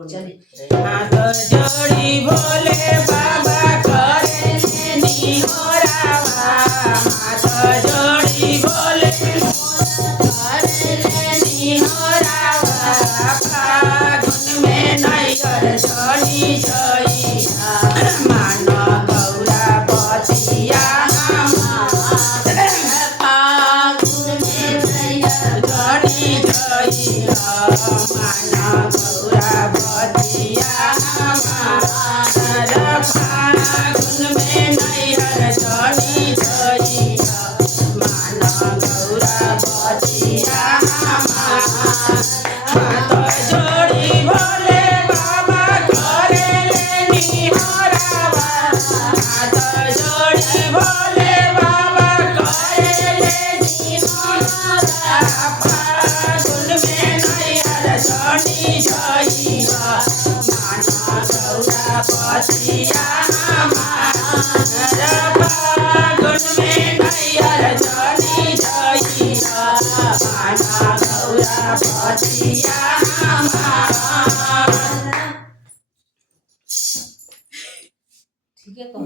हाथ जोड़ी भोले बाबा करे निहोरावा हाथ जोड़ी भोले करे निहोरावा फागुन में नैगर चढ़ी जइहा मान गौरा बचिया फागुन में नैगर चढ़ी जइहा मान गौरा बचिया